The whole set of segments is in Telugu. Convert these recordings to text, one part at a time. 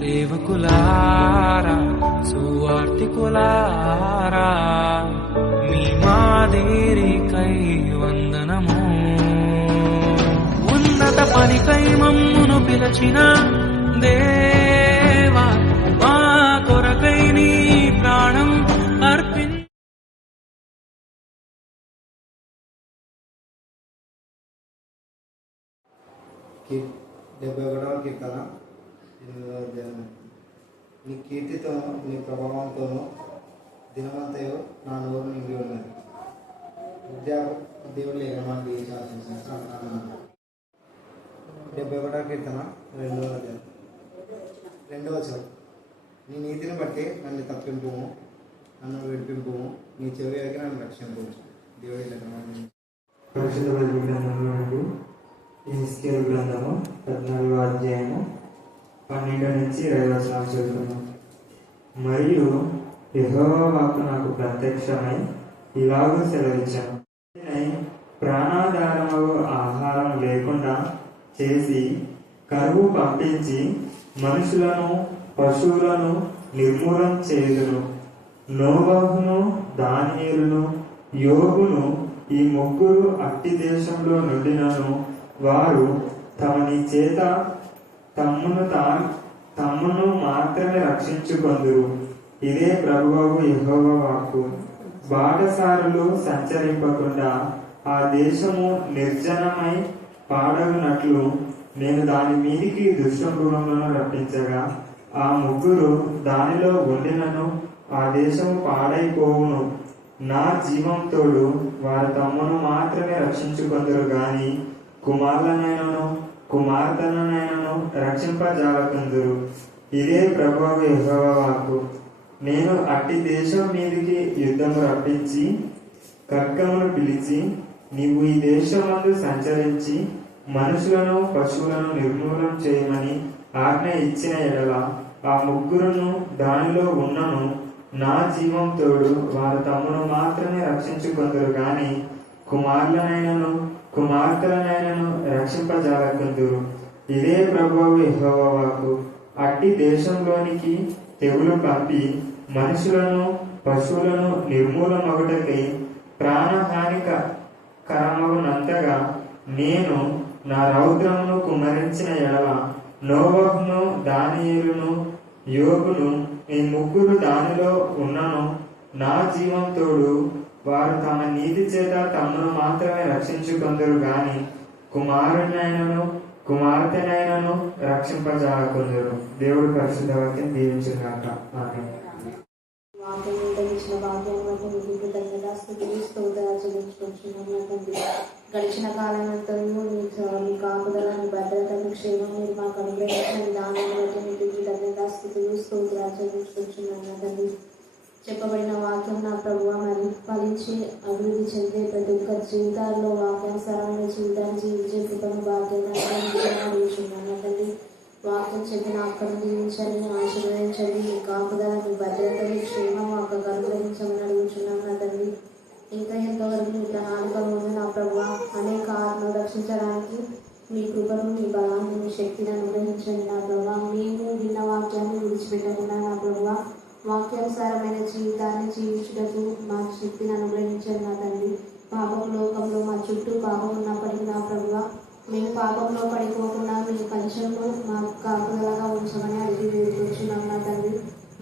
సేవకులారా సువార్తికులారా మీ మాదిరికై వందనము. ఉన్నత పనికై మమ్మును పిలచిన దేవా మా కొరకై నీ ప్రాణం అర్పి 71వ కీర్తన 8వ అధ్యాయం. నీ కీర్తితోనూ నీ ప్రభావంతోనూ దినమంతయు నా నోరు నిండి ఉన్నది. దేవుడు యజమాని 71వ కీర్తన 2వ అధ్యాయం. 2వ వచనం. నీ నీతిని బట్టి నన్ను తప్పింపు, నన్ను విడిపింపు, నీ చెవి ఎగిరి నన్ను రక్షింపు. దేవుడి యజమాని. పరిశుద్ధ బైబిల్ గ్రంథంలో నుండి ఎహెజ్కేలు గ్రంథము 14వ అధ్యాయము 12 నుంచి 20 వచనాలు చదువుతున్నాం. మరియు యెహోవా వాక్కు నాకు ప్రత్యక్షమై ఇలాగూ సెలవిచ్చాను, ప్రాణాధారము ఆహారం లేకుండా చేసి కరువు పంపించి మనుషులను పశువులను నిర్మూలం చేయుదును. నోవహును దానియేలును యోబును ఈ ముగ్గురు అట్టి దేశంలో నుండినను వారు తమని చేత తమ్మును మాత్రమే రక్షించుకొందురు. ఇదే ప్రభువు యెహోవా వాక్కు. బాటసారులు సంచరింపకుండా ఆ దేశము నిర్జనమై పాడగునట్లు నేను దాని మీదికి దుష్టమృగములను రప్పించగా ఆ ముగ్గురు దానిలో ఉండినను ఆ దేశము పాడైపోవును. నా జీవం తోడు వారు తమ్మును మాత్రమే రక్షించుకొందురు గాని కుమారులనైనను కుమార్తెలనైనను రక్షింపజాలకుందురు. ఇదే ప్రభువు యెహోవా వాక్కు. నేను అట్టి దేశం మీదికి యుద్ధము రప్పించి ఖడ్గమును పిలిచి నీవు ఈ దేశమందు సంచరించి మనుషులను పశువులను నిర్మూలన చేయమని ఆజ్ఞ ఇచ్చిన ఎడల ఆ ముగ్గురును దానిలో ఉన్నను నా జీవం తోడు వారు తమ్మును మాత్రమే రక్షించుకొందురు గాని కుమారులనైనను కుమార్తెలనైనను రక్షింపజాలకుందురు. ఇదే ప్రభువు యెహోవా వాక్కు. అట్టి దేశంలోనికి తెగులు పంపి మనుషులను పశువులను నిర్మూలమగుటకై ప్రాణహానికరమగునంతగా నేను నా రౌద్రమును కుమ్మరించిన ఎడల నోవహును దానియేలును యోబును ఈ ముగ్గురు దానిలో ఉన్నను నా జీవం తోడు వారు తమ నీతి చేత తమను మాత్రమే రక్షించుకొందురు గాని కుమారునైనను కుమార్తెనైనను రక్షింపజాలకుందురు. దేవుడు పరిశుద్ధ వాక్యం దీవించుగాక. ఆమేన్. గడిచిన కాలమంతా మీ కాపుదలను భద్రతను క్షేమం మీరు మాకు అనుగ్రహించిన విధానాన్ని బట్టి మీకు కృతజ్ఞతాస్తుతులు స్తోత్రాలు చెల్లించుకుంటున్నాను తండ్రి. చెప్పబడిన వాక్యం నా ప్రభువా మరి ఫలించి అభివృద్ధి చెందే ప్రతి ఒక్కరి జీవితాల్లో వాక్యానుసారమైన జీవితాన్ని జీవించే కృపను భాగ్యాన్ని అడుగుతున్నాను తండ్రి. వాక్యం చెప్పిన అక్కను దీవించండి, ఆశీర్వదించండి. మీ కాపుదల మీ భద్రతని క్షేమం మాకు అనుగ్రహించమని అడుగుతున్నాను నా తండ్రి. ఇంకా ఎంతవరకు మీ ప్రణాళిక ఉంది నా ప్రభువా. అనేక ఆత్మను రక్షించడానికి మీ కృపను మీ బలాన్ని మీ శక్తిని అనుగ్రహించండి నా ప్రభువా. మేము విన్న వాక్యాన్ని విడిచిపెట్టకుండా నా ప్రభువా వాక్యానుసారమైన జీవితాన్ని జీవించుటకు మా శక్తిని అనుగ్రహించండి నా తండ్రి. పాపం లోకంలో మా చుట్టూ పాపం ఉన్నప్పటికీ నా ప్రభువా మేము పాపంలో పడిపోకుండా మీ కంచెంలో మా కాపుదలగా ఉంచమని అడిగి వేడుకుంటున్నాం నా తండ్రి.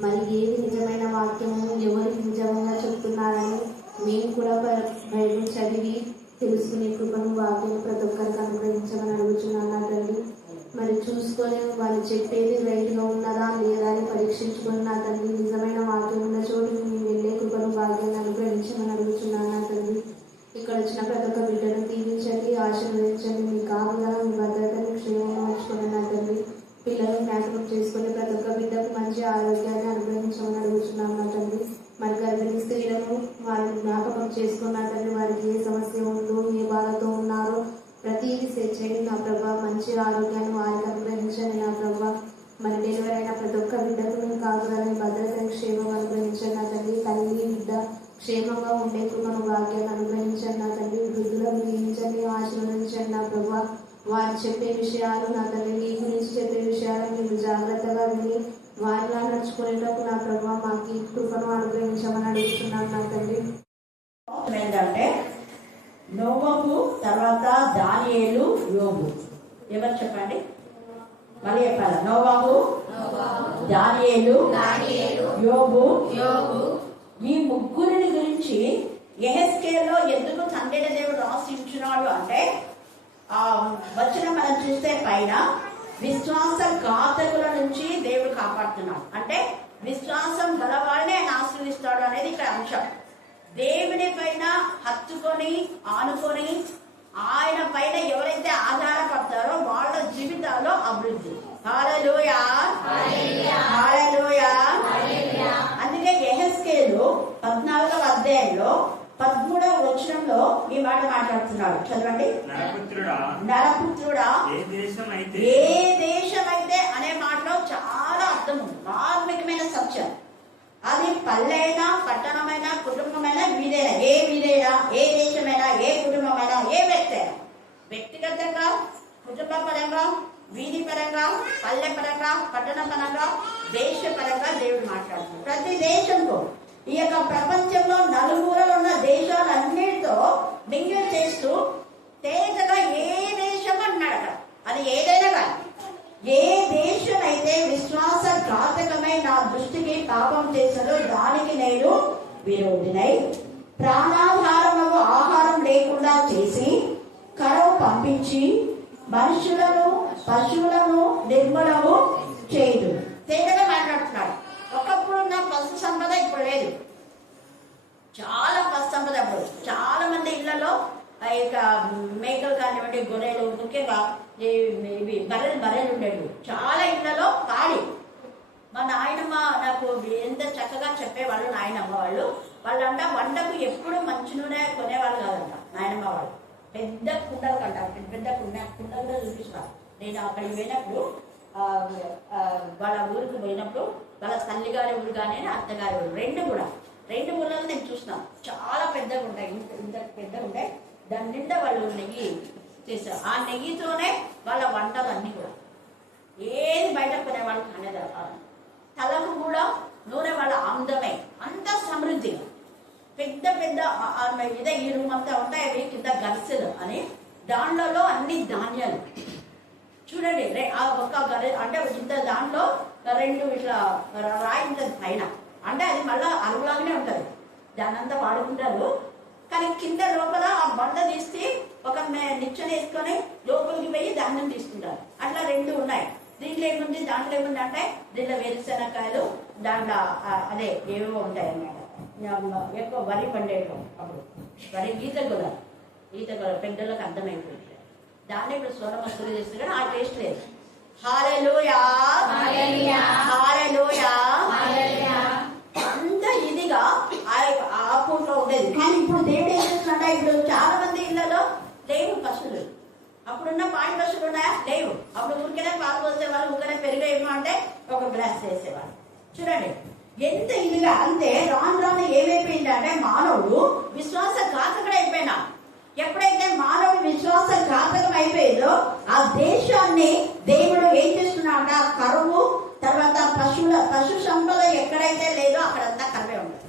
మరి ఏది నిజమైన వాక్యము ఎవరికి నిజంగా చెప్తున్నారని మేము కూడా బైబిల్ చదివి తెలుసుకునే కృపను వాక్యం ప్రతి ఒక్కరికి అనుగ్రహించమని అడుగుతున్నాం నా తండ్రి. మరి చూసుకొని వాళ్ళు చెప్పేది రైట్గా ఉన్నదా లేదా అని పరీక్షించుకొని నా తండ్రి నిజమైన వాక్యం ఉన్న చోటు మేము వెళ్ళే కృపను భాగ్యాన్ని అనుగ్రహించమని అడుగుతున్నాను నా తండ్రి. ఇక్కడ వచ్చిన ప్రతి ఒక్క బిడ్డను దీవించండి, ఆశీర్వదించండి. మీ కాపుదల మీ భద్రతను క్షేమంగా ఉంచుకోండి నా తండ్రి. పిల్లలు జ్ఞాపకం చేసుకుని ప్రతి ఒక్క బిడ్డకు మంచి ఆరోగ్యాన్ని అనుగ్రహించమని అడుగుతున్నాను నా తండ్రి. మరి గర్భిణీ స్త్రీలను వారిని జ్ఞాపకం చేసుకున్న తండ్రి వారికి ఏ సమస్య ఉందో ఏ బాధతో ఉన్నారో ప్రతిదీ చేయండి నా ప్రభా. మంచి ఆరోగ్యాన్ని వారికి అనుగ్రహించండి నా ప్రభా. మరి డెలివరీ అయిన ప్రతి ఒక్క బిడ్డకు మీ కాపుదలని భద్రతని క్షేమం అనుగ్రహించండి నా తండ్రి. తల్లి బిడ్డ క్షేమంగా ఉండే కృపను భాగ్యాన్ని అనుగ్రహించండి నా తండ్రి. వృద్ధులను దీవించండి, ఆశీర్వదించండి నా ప్రభా. వారు చెప్పే విషయాలు నా తండ్రి నీ గురించి చెప్పే విషయాలు మీరు జాగ్రత్తగా విని వారిలా నడుచుకునేటప్పుడు నా ప్రభావ మాకు ఈ కృపను అనుగ్రహించమని అడుగుతున్నాను నా తండ్రి. ఏంటంటే నోవహు, తర్వాత దానియేలు, యోబు. ఎవరు చెప్పండి? మళ్ళీ చెప్పాలి. నోవహు, దానియేలు, యోబు. ఈ ముగ్గురిని గురించి యెహెజ్కేలులో ఎందుకు తండ్రి దేవుడు రాసి ఉంచున్నాడు అంటే వచనం మనం చూస్తే పైన విశ్వాసఘాతకుల నుంచి దేవుడు కాపాడుతున్నాడు. అంటే విశ్వాసం గలవాడిని ఆయన ఆశీర్వదిస్తాడు అనేది ఇక్కడ అంశం. దేవుని పైన హత్తుకొని ఆనుకొని ఆయన పైన ఎవరైతే ఆధారపడతారో వాళ్ళ జీవితాల్లో అభివృద్ధి. హల్లెలూయా, హల్లెలూయా. అందుకే యెహెజ్కేలు 14వ అధ్యాయంలో 13వ వచనంలో ఈ మాట మాట్లాడుతున్నాడు. చదవండి. నరపుత్రుడా ఏ దేశమైతే అనే మాటలో చాలా అర్థం ఉంది, మార్మికమైన సత్యం. అది పల్లెైనా, పట్టణమైనా, కుటుంబమైనా, వీధైనా, ఏ వీధైనా, ఏ దేశమైనా, ఏ కుటుంబమైనా, ఏ వ్యక్తి అయినా, వ్యక్తిగతంగా, కుటుంబ పరంగా, వీధి పరంగా, పల్లె పరంగా, పట్టణ పరంగా, దేశ పరంగా దేవుడు మాట్లాడుతున్నాడు. ప్రతి దేశంతో ఈ యొక్క ప్రపంచంలో నలుమూలలో ఉన్న దేశాలన్నిటితో మింగిల్ చేస్తూ తేజగా ఏ దేశం అన్నాడు. అది ఏదైనా కానీ ఏ దేశం అయితే విశ్వాసఘాతకమై నా దృష్టికి పాపం చేసిందో దానికి నేను విరోధినై ప్రాణాధారముకు ఆహారం లేకుండా చేసి కరువు పంపించి మనుషులను పశువులను నిర్మూలము చేయదు. తేజగా మాట్లాడుతున్నాడు. ఒకప్పుడు ఉన్న పశు సంపద ఇప్పుడు లేదు. చాలా పశు సంపద. అప్పుడు చాలా మంది ఇళ్లలో ఇక మేకలు కానివ్వండి, గొర్రెలు, ముఖ్యంగా ఇవి బర్రెలు ఉండేవి. చాలా ఇళ్లలో పాడి. మా నాయనమ్మ నాకు ఎంత చక్కగా చెప్పేవాళ్ళు నాయనమ్మ వాళ్ళు. వాళ్ళంట వంటకు ఎప్పుడు మంచి నూనె కొనేవాళ్ళు కాదంట నాయనమ్మ వాళ్ళు. పెద్ద కుండలు కంటారు, పెద్ద కుండ కూడా చూపిస్తారు. నేను అక్కడికి పోయినప్పుడు వాళ్ళ ఊరికి పోయినప్పుడు వాళ్ళ తల్లిగారి ఊరు కానీ అత్తగారి ఊరు రెండు ఊళ్ళలో నేను చూసినాను. చాలా పెద్దగా ఉంటాయి, ఇంత పెద్దగా ఉంటాయి. దాని నిండా వాళ్ళు నెయ్యి చేశారు. ఆ నెయ్యితోనే వాళ్ళ వంటలు అన్నీ కూడా ఏది బయట కొనేవాళ్ళు అనేది. తలకు కూడా నూనె వాళ్ళ ఆమ్దమే. అంత సమృద్ధి. పెద్ద పెద్ద ఇదే ఈ రూమ్ అంతా ఉంటాయి. అవి కింద గరిసెలు అని దాంట్లో అన్ని ధాన్యాలు చూడండి. ఒక గరి అంటే ఇంత దాంట్లో 2 ఇట్లా రాయి ఉంటుంది పైన. అంటే అది మళ్ళీ అరువులాగానే ఉంటుంది. దాన్ని అంతా వాడుకుంటారు. కానీ కింద లోపల ఆ బండ తీసి ఒక నిచ్చెన వేసుకొని లోపలికి పోయి ధాన్యం తీసుకుంటారు. అట్లా 2 ఉన్నాయి. దీంట్లో ఏముంది, దాంట్లో ఏముంది అంటే దీంట్లో వేరుశనక్కాయలు, దాంట్లో అదే ఏవో ఉంటాయి అన్నమాట. ఎక్కువ వరి పండేటం. అప్పుడు వరి ఈత కూడా పెద్దలకు అర్థమైపోయింది. దాన్ని ఇప్పుడు సోన మసూరి చేస్తే కానీ ఆ టేస్ట్ లేదు. హల్లెలూయా, హల్లెలూయా. అంత ఇదిగా ఆ పూటలో ఉండేది. కానీ ఇప్పుడు దేవుడు ఏం చేస్తున్నా, ఇప్పుడు చాలా మంది ఇళ్లలో లేవు పశువులు. అప్పుడున్న పాడి పశువులు ఉన్నాయా? లేవు. అప్పుడు ఊరికనే పాలు పోసేవాళ్ళు, ఊరికనే పెరిగేమో అంటే ఒక గ్లాస్ వేసేవాళ్ళు. చూడండి ఎంత ఇదిగా. అంతే రాను రాను ఏమైపోయింది అంటే మానవుడు విశ్వాసఘాతకుడు అయిపోయినా. ఎప్పుడైతే మానవుడు విశ్వాసఘాతకం అయిపోయిందో ఆ దేశాన్ని దేవుడు ఏం చేస్తున్నాడు, ఆ కరువు, తర్వాత పశు సంపద ఎక్కడైతే లేదో అక్కడంతా కరువే ఉంటుంది.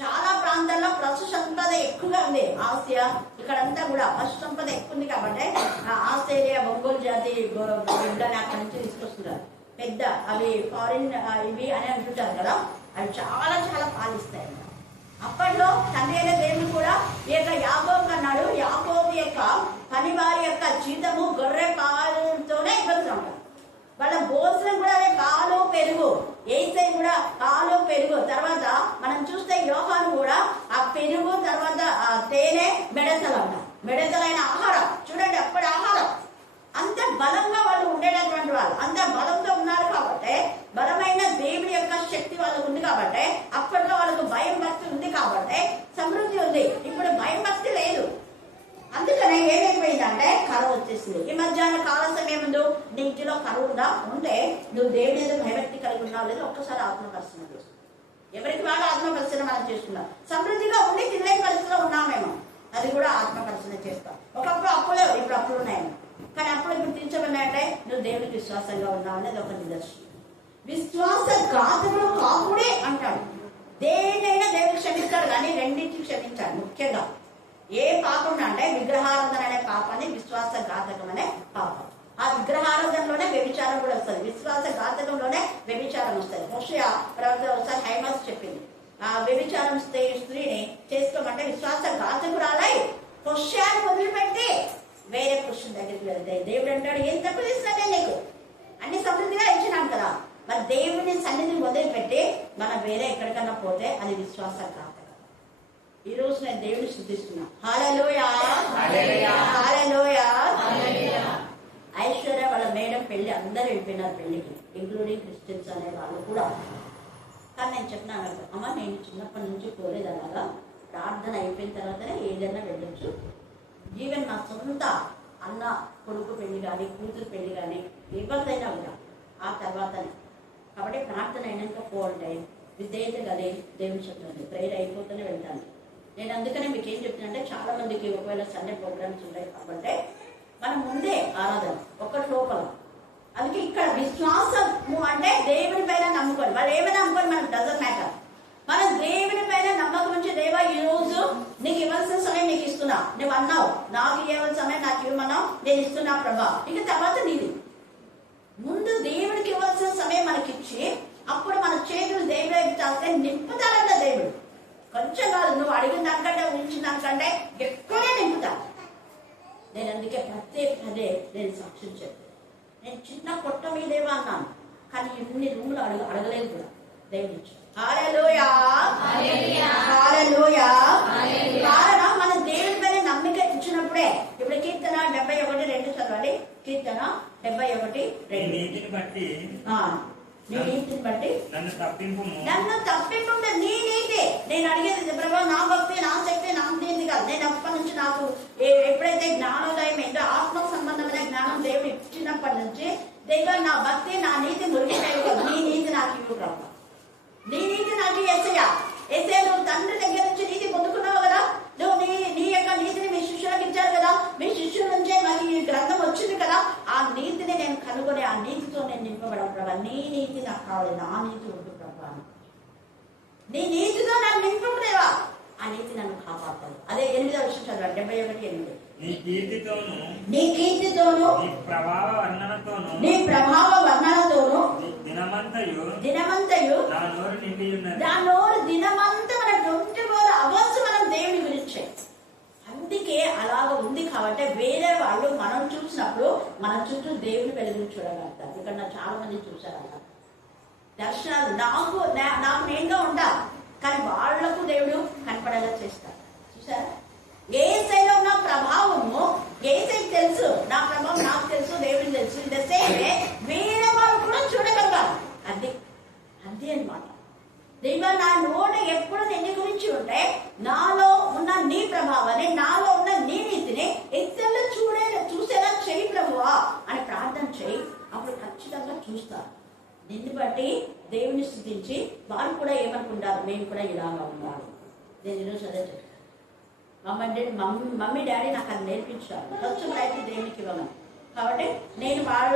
చాలా ప్రాంతాల్లో పశు సంపద ఎక్కువగా ఉంది. ఆసియా ఇక్కడంతా కూడా పశు సంపద ఎక్కువ ఉంది. కాబట్టి ఆస్ట్రేలియా ఒంగోలు జాతి బిడ్డని అక్కడి నుంచి తీసుకొస్తున్నారు. పెద్ద అవి ఫారిన్ ఇవి అని అంటుంటారు కదా, అవి చాలా చాలా పాలిస్తాయి. అప్పట్లో తండ్రి అయిన దేవుడు కూడా ఈ యొక్క యాకోబు అన్నాడు, యాకోబు యొక్క పనివారి యొక్క జీతము గొర్రె పాలుతోనే ఇబ్బంది ఉంటారు. వాళ్ళ భోజనం కూడా అదే పాలు పెరుగు. ఏసై కూడా పాలు పెరుగు. తర్వాత మనం చూస్తే యోహాను కూడా ఆ పెరుగు, తర్వాత ఆ తేనె, మెడతలు అంటారు. మెడతలైన ఆహారం చూడండి. అప్పటి ఆహారం అంత బలంగా వాళ్ళు ఉండేటటువంటి వాళ్ళు, అంత బలంతో ఉన్నారు. కాబట్టి బలమైన దేవుడి యొక్క శక్తి వాళ్ళకు ఉంది. కాబట్టి అప్పట్లో వాళ్ళకు భయం భక్తి ఉంది. కాబట్టి సమృద్ధి ఉంది. ఇప్పుడు భయం భక్తి లేదు. అందుకనే ఏమైపోయిందంటే కరువు వచ్చేసింది. ఈ మధ్యాహ్న కాల సమయం ముందు నీ ఇంటిలో కరువు ఉంటే నువ్వు దేవుడి మీద భయభక్తి కలిగి ఉన్నావు లేదో ఒక్కసారి ఆత్మపరిశీలన చేస్తున్నావు. ఎవరికి వాళ్ళు ఆత్మపరిశీలన మనం చేస్తున్నాం. సమృద్ధిగా ఉండి తినలేని పరిస్థితిలో ఉన్నామేమో, అది కూడా ఆత్మపరిశీలన చేస్తాం. ఒకప్పుడు అప్పులు, ఇప్పుడు అప్పులు ఉన్నాయేమో. కానీ అప్పుడు ఇప్పుడు తీర్చబడినట్టే నువ్వు దేవునికి విశ్వాసంగా ఉన్నావు అనేది ఒక నిదర్శనం. విశ్వాసఘాతకుడు కాకుడే అంటాడు. దేనైనా దేవుడు క్షమిస్తాడు, కానీ రెండింటిని క్షమించాడు. ముఖ్యంగా ఏ పాపం అంటే విగ్రహారాధన అనే పాపాన్ని విశ్వాసఘాతకం అనే పాపం. ఆ విగ్రహారాధనలోనే వ్యభిచారం కూడా వస్తుంది, విశ్వాసఘాతకంలోనే వ్యభిచారం వస్తుంది. హోషేయ ప్రవక్త ఒకసారి హైమాస్ చెప్పింది, ఆ వ్యభిచారం స్త్రీని చేసుకోమంటే విశ్వాసఘాతకురాలై హోషేయను వదిలిపెట్టి వేరే పురుషుని దగ్గరికి వెళ్తే దేవుడు అంటాడు, ఏం తప్పు చేసినట్టే నీకు అన్ని సమృద్ధిగా ఇచ్చినాం కదా. మరి దేవుని సన్నిధిని వదిలిపెట్టి మనం వేరే ఎక్కడికన్నా పోతే అది విశ్వాసఘాతకం. ఈ రోజు నేను దేవుని స్తుతిస్తున్నా. హల్లెలూయా, హల్లెలూయా. ఐశ్వర్య వాళ్ళ మేడం పెళ్లి అందరూ వెళ్ళిపోయినారు పెళ్లికి, ఇంక్లూడింగ్ క్రిస్టియన్స్ అనే వాళ్ళు కూడా. కానీ నేను చెప్పినాను, అమ్మ నేను చిన్నప్పటి నుంచి కోరేది అలాగా, ప్రార్థన అయిపోయిన తర్వాతనే ఏదైనా వెళ్ళొచ్చు. ఈవెన్ నా సొంత అన్న కొడుకు పెళ్లి కానీ కూతురు పెళ్లి కానీ ఎవరిదైనా కూడా ఆ తర్వాతనే. కాబట్టి ప్రార్థన అయినాక పోవంటాయి, విధేయత కానీ దేవుని చెప్తాను, ప్రేయర్ అయిపోతూనే వెళ్తాను. నేను అందుకనే మీకు ఏం చెప్తున్నానంటే, చాలా మందికి ఒకవేళ సండే ప్రోగ్రామ్స్ ఉంటాయి కాబట్టి మనం ముందే ఆరాధన ఒక్కటి లోపల. అందుకే ఇక్కడ విశ్వాసము అంటే దేవుని పైన నమ్ముకోవాలి. వాళ్ళు ఏమైనా నమ్ముకోవాలి, మనకు డజంట్ మ్యాటర్. మనం దేవుని పైన నమ్మకం ఉంచి, దేవా ఈ రోజు నీకు ఇవ్వాల్సిన సమయం నీకు ఇస్తున్నా, నువ్వు అన్నావు నాకు ఇవ్వాల్సిన సమయం నాకు ఇవ్వమన్నావు, నేను ఇస్తున్నా ప్రభా. ఇక తర్వాత నీది. ముందు దేవుడికి ఇవ్వాల్సిన సమయం మనకిచ్చి అప్పుడు మన చేతులు దేవుడు వైపు చాస్తే నింపుతాడంట దేవుడు. కొంచెం కాదు, నువ్వు అడిగిన దానికంటే ఉంచిన దానికంటే ఎక్కువనే నింపుతా. నేను అందుకే పదే నేను సాక్ష్యం చెప్పాను. నేను చిన్న పొట్ట మీదేవా అన్నాను, కానీ ఇన్ని రూములు అడగలేదు కూడా దేవుడు ఇచ్చాడు. హల్లెలూయా, హల్లెలూయా. కారణం మన దేవుని పైన నమ్మిక ఇచ్చినప్పుడే. ఇప్పుడు కీర్తన 71:2 చదవండి. కీర్తన 71:2. నీతిని బట్టి నీ నీతిని బట్టి నన్ను తప్పింపు. నీ నీతి. నేను అడిగేది ప్రభావ నా భక్తి నా శక్తి నా నీతి కాదు. నేను అప్పటి నుంచి నాకు ఎప్పుడైతే జ్ఞానోదయం ఏంటో ఆత్మ సంబంధమైన జ్ఞానం దేవుడు ఇచ్చినప్పటి నుంచి దేవుడు నా భక్తి నా నీతి మురిగిపోయి నీ నీతి నాకు ఇవ్వు ప్రభావ. నీ నీతి నాకు ఎస్ఐయా. నువ్వు తండ్రి దగ్గర నుంచి నీతి పొందుకున్నావు కదా, నువ్వు నీ యొక్క నీతిని మీ శిష్యులకు ఇచ్చారు కదా, మీ శిష్యుల నుంచే మరి ఈ గ్రంథం వచ్చింది కదా, ఆ నీతిని నేను కనుగొని ఆ నీతితో నేను నింపబడను ప్రభా. నీ నీతి నాకు కావాలి, నా నీతి వద్దు ప్రభా. నీ నీతితో నన్ను నింపలేవా, ఆ నీతి నన్ను కాపాడుతాను. అదే 8వ విషయం చదవండి, 71:8. నీ కీర్తితోను నీ ప్రభావ వర్ణనతోను దినమంతయు నా నోరు నిండి ఉన్నది. నా నోరు దినమంతా మన 24 hours మనం దేవుని గురించే. అందుకే అలాగ ఉంది కాబట్టి వేరే వాళ్ళు మనం చూసినప్పుడు మన చుట్టూ దేవుని వెలుగుని చూడగలుగుతారు. ఇక్కడ చాలా మంది చూశారు అలా దర్శనాలు. నాకు నేనుగా ఉండాలి, కానీ వాళ్లకు దేవుడు కనపడేలా చేస్తారు. చూసారా, ఏసైలో ఉన్న ప్రభావము ఏసైకి తెలుసు, నా ప్రభావం నాకు తెలుసు, దేవుడికి తెలుసు. ఇన్ ద సేమ్ వే వేరే వాళ్ళు కూడా చూడగలగాలి. అది అన్నమాట. దేవా నా నోట ఎప్పుడు నిన్ను గురించి ఉంటే నాలో ఉన్న నీ ప్రభావాన్ని, నాలో ఉన్న నీ నీతిని ఇతరులు చూసేలా చెయ్యి ప్రభువా అని ప్రార్థన చేయి. అప్పుడు ఖచ్చితంగా చూస్తారు. నిన్ను బట్టి దేవుని స్తుతించి వారు కూడా ఏమనుకుంటారు, మేము కూడా ఇలాగా ఉండాలి. నేను ఈరోజు అదే చెప్తాను. మమ్మీ డాడీ నాకు అది నేర్పించారు. ఖర్చు అయితే దేవునికి ఇవ్వమని. కాబట్టి నేను వాళ్ళ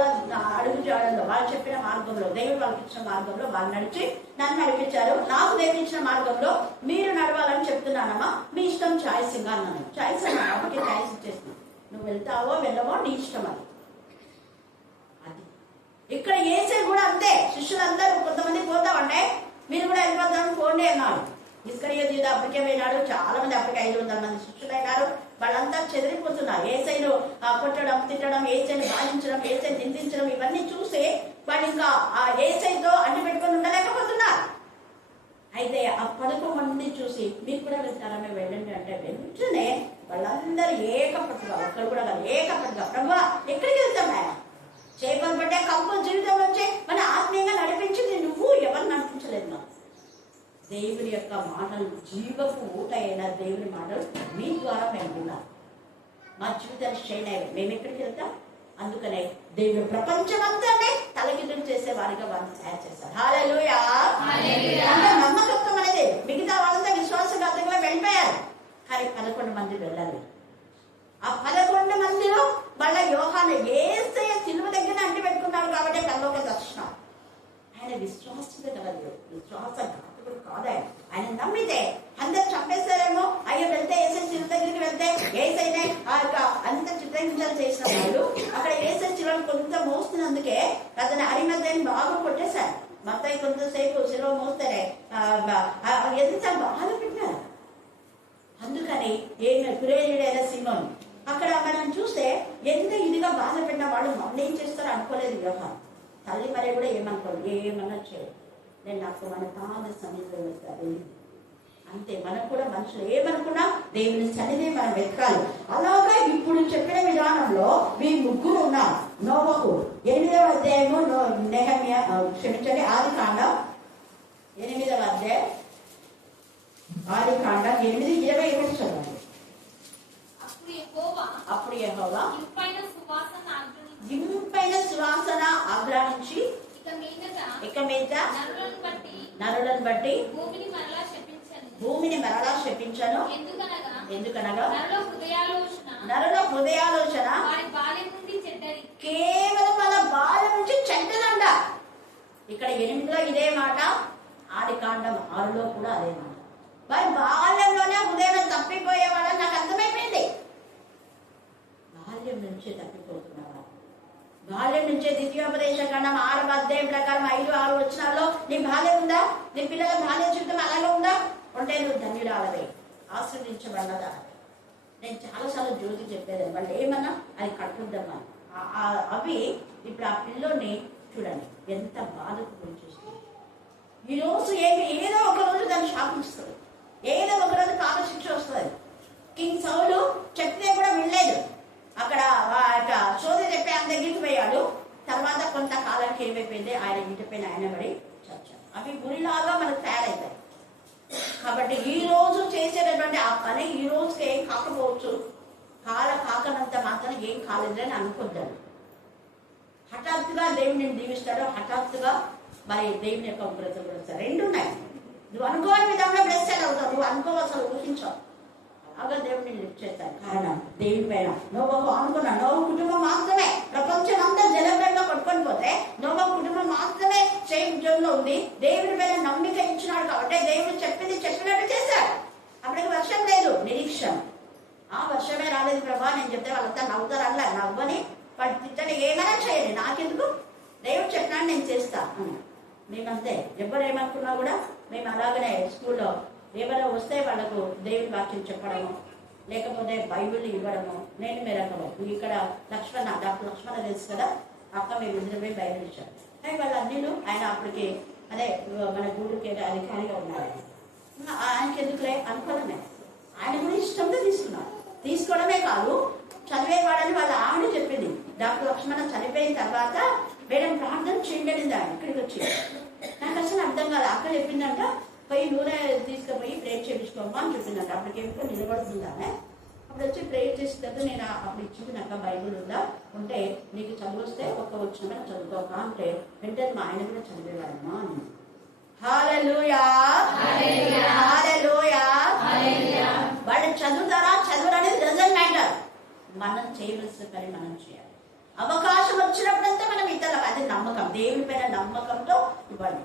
అడుగు జాడల్లో, వాళ్ళు చెప్పిన మార్గంలో, దేవుడు వాళ్ళకి ఇచ్చిన మార్గంలో వాళ్ళు నడిచి నన్ను నడిపించారు. నాకు దేవుడు ఇచ్చిన మార్గంలో మీరు నడవాలని చెప్తున్నానమ్మా, మీ ఇష్టం, చాయిస్ ఇంకా అన్నాను. చాయిస్ అన్నా అప్పటికే చాయిస్ ఇచ్చేస్తున్నాను. నువ్వు వెళ్తావో వెళ్ళవో నీ ఇష్టం. అది ఇక్కడ ఏసే కూడా అంతే. శిష్యులందరూ కొంతమంది పోతామంటే మీరు కూడా వెళ్ళిపోతామని పోండి అన్నాడు. ఇస్కరియోతు యూదా అప్పటికే పోయినాడు. చాలా మంది అప్పటికే 500 మంది శిష్యులైనారు. వాళ్ళంతా చెదిరిపోతున్నారు. ఏసైను కొట్టడం, తిట్టడం, ఏసైను బాధించడం, ఏసైను నిందించడం ఇవన్నీ చూసి వాళ్ళు ఇంకా ఆ ఏసైతో అడ్డు పెట్టుకొని ఉండలేకపోతున్నారు. అయితే ఆ 11 మంది చూసి మీరు కూడా వెళ్తారా, మేము వెళ్ళండి అంటే వెంటనే వాళ్ళందరూ ఏకపట్టుగా, ఒక్కరు కూడా కాదు, ఏకపట్టుగా ప్రభా ఎక్కడికి వెళ్తాం ఆయన, చేపలు పట్టే కంపు జీవితం నుంచి మన ఆత్మీయంగా నడిపించింది నువ్వు, ఎవరు నడిపించలేదు. నాకు దేవుని యొక్క మాటలు జీవపు ఊట అయిన దేవుని మాటలు మీ ద్వారా మేము విన్నాం. మా జీవితాలు షైన్ అయ్యాయి. మేము ఎక్కడికి వెళ్తాం. అందుకనే దేవుడు ప్రపంచమంతానే తలకిందులు చేసే వారిగా వారిని తయారు చేశారు. హల్లెలూయా. నమ్మకత్వం అనేది మిగతా వాళ్ళంతా విశ్వాసఘాతంగా వెళ్ళిపోయారు, కానీ 11 మంది వెళ్ళాలి. ఆ 11 మందిలో మళ్ళీ యోహాను యేసయ్య సిలువ దగ్గర అంటి పెట్టుకున్నాడు కాబట్టి పరలోక దర్శనం. ఆయన విశ్వాసత కదా, విశ్వాసఘాతకుడు కాదు ఆయన నమ్మితే. అందరు చంపేస్తారేమో, అయ్యో వెళ్తే ఏసై సిలువ దగ్గరికి వెళ్తే ఏసైనే ఆ యొక్క అంత చిత్రహింసలు చేసిన వాళ్ళు అక్కడ ఏసై సిలువను కొంత మోస్తున్నందుకే అతను అరిమద్దని బాగా కొట్టేశారు. మత్తయి కొంతసేపు సిలువ మోస్తేనే ఎంత బాధ పెట్టారు. అందుకని ఏమి కురేయుడైన సింహం అక్కడ మనం చూస్తే ఎంత ఇదిగా బాధ పెట్టిన వాళ్ళు మళ్ళీ ఏం చేస్తారో అనుకోలేదు యోహాను. తల్లి మరి కూడా ఏమనుకోలేదు, ఏమన్నా చేయదు. నేను నాకు మన పాద సన్నిధిలో వెళ్తాను అంతే. మనకు కూడా మనుషులు ఏమనుకున్నా దేవుని సన్నిధి మనం వెతకాలి. అలాగా ఇప్పుడు చెప్పిన విధానంలో మీ ముగ్గురు ఉన్నారు. నోవహు 8వ అధ్యాయము, నెహెమ్యా క్షమించండి ఆదికాండం 8వ అధ్యాయం, ఆదికాండం 8:21 చదవండి. అప్పుడు యెహోవా ఇంపైన సువాసన ఆగ్రహించి ఇక మీద నరులను బట్టి భూమిని మరలా శపించను. ఎందుకనగా నరుల హృదయాలోచన కేవలం వాళ్ళ బాల్యం నుంచి చెడ్డదండ. ఇక్కడ 8లో ఇదే మాట, ఆదికాండం 6లో కూడా అదే మాట. వారి బాల్యంలోనే హృదయం తప్పిపోయే వాళ్ళని నాకు అర్థమైపోయింది. బాల్యం నుంచే తప్పిపోతున్నారు. బాల్యం నుంచే ద్వితీయోపదేశ కాండం 6వ అధ్యాయం ప్రకారం 5-6 వచనాల్లో నీ బాల్యం ఉందా, నీ పిల్లల బాల్య జీవితం అలాగే ఉందా ఉంటే నువ్వు ధన్యురాలవే, ఆశీర్వదించబడ్డదా. నేను చాలాసార్లు జ్యోతి చెప్పేది వాళ్ళు ఏమన్నా అది కట్టుద్దామా. అవి ఇప్పుడు ఆ పిల్లోని చూడండి ఎంత బాధకు గురి చేస్తుంది. ఈరోజు ఏదో ఒక రోజు దాన్ని శాపిస్తుంది, ఏదో ఒక రోజు పాప శిక్ష వస్తుంది. కింగ్ సౌలు చెప్తే కూడా వినలేదు. అక్కడ సోదరి చెప్పి ఆయన దగ్గరికి పోయాడు. తర్వాత కొంతకాలానికి ఏమైపోయింది, ఆయన ఇంటిపైన ఆయన పడి చచ్చాడు. అవి గురిలాగా మనకు తయారవుతాయి. కాబట్టి ఈ రోజు చేసేటటువంటి ఆ పని ఈ రోజుకి ఏం కాకపోవచ్చు, కాకనంత మాత్రం ఏం కాలేదని అనుకుంటాను. హఠాత్తుగా దేవుని దీవిస్తాడు, హఠాత్తుగా మరి దేవుని యొక్క ఉగ్రత కూడా వస్తాయి. 2 ఉన్నాయి. నువ్వు అనుకోని విధంగా బ్లెస్సెడ్ అవుతావు, నువ్వు అనుకోవాల్సిన ఊహించావు. అలాగా దేవుడిని లిఫ్ట్ చేస్తాడు. కారణం దేవుని పైన నోవహు అనుకున్నా. నోవహు కుటుంబం మాత్రమే ప్రపంచం అంతా జలభ్రంగా కొట్టుకొని పోతే నోవహు కుటుంబం మాత్రమే సేఫ్ జోన్ లో ఉంది. దేవుడి పైన నమ్మిక ఇచ్చినాడు కాబట్టి దేవుడు చెప్పింది చెప్పినట్టు చేశాడు. అప్పటికి వర్షం లేదు, నిరీక్షణ. ఆ వర్షమే రాలేదు ప్రభా, నేను చెప్తే వాళ్ళంతా నవ్వుతారు. అలా నవ్వని వాడు తిట్టని ఏమైనా చేయండి, నాకెందుకు, దేవుడు చెప్పినాడు నేను చేస్తా. మేమంతే, ఎవరేమనుకున్నా కూడా మేము అలాగనే స్కూల్లో ఎవరో వస్తే వాళ్ళకు దేవుని వాక్యం చెప్పడము, లేకపోతే బైబిల్ ఇవ్వడము. నేను మెరకము ఇక్కడ లక్ష్మణ, డాక్టర్ లక్ష్మణ తెలుసు కదా, అక్క మేము ఇద్దరమే బైబిల్ ఇచ్చాను. కానీ వాళ్ళ అన్నిలు ఆయన అప్పటికి అదే మన గూడుకి అధికారిగా ఉన్నారు. ఆయనకి ఎందుకులే అనుకోవడమే, ఆయన కూడా ఇష్టంతో తీసుకున్నారు. తీసుకోవడమే కాదు, చదివేవాడని వాళ్ళ ఆవిడ చెప్పింది. డాక్టర్ లక్ష్మణ చనిపోయిన తర్వాత మేడం ప్రార్థన చేయండి ఆయన ఇక్కడికి వచ్చి. నాకు అసలు అర్థం కాదు. అక్క చెప్పిందంట పోయి నూనె తీసుకుపోయి ప్రేర్ చేయించుకోమ్మా అని చెప్పిందంట. అప్పటికేమిటో నిలబడుతుందానే. అప్పుడు వచ్చి ప్రేర్ చేసేటప్పుడు నేను అప్పుడు ఇచ్చింది బైబుల్ ఉందా ఉంటే నీకు చదువు వస్తే ఒక్క వచ్చిన చదువుకోక అంటే వెంటనే మా ఆయన కూడా చదివేవాడమ్మా అని. హల్లెలూయా, హల్లెలూయా. వాళ్ళు చదువుతారా చదువు అనేది డజంట్ మ్యాటర్. మనం చేయవలసిన పని మనం చేయాలి. అవకాశం వచ్చినప్పుడంతా మనం ఇతర అది నమ్మకం, దేవుడి పైన నమ్మకంతో ఇవ్వండి.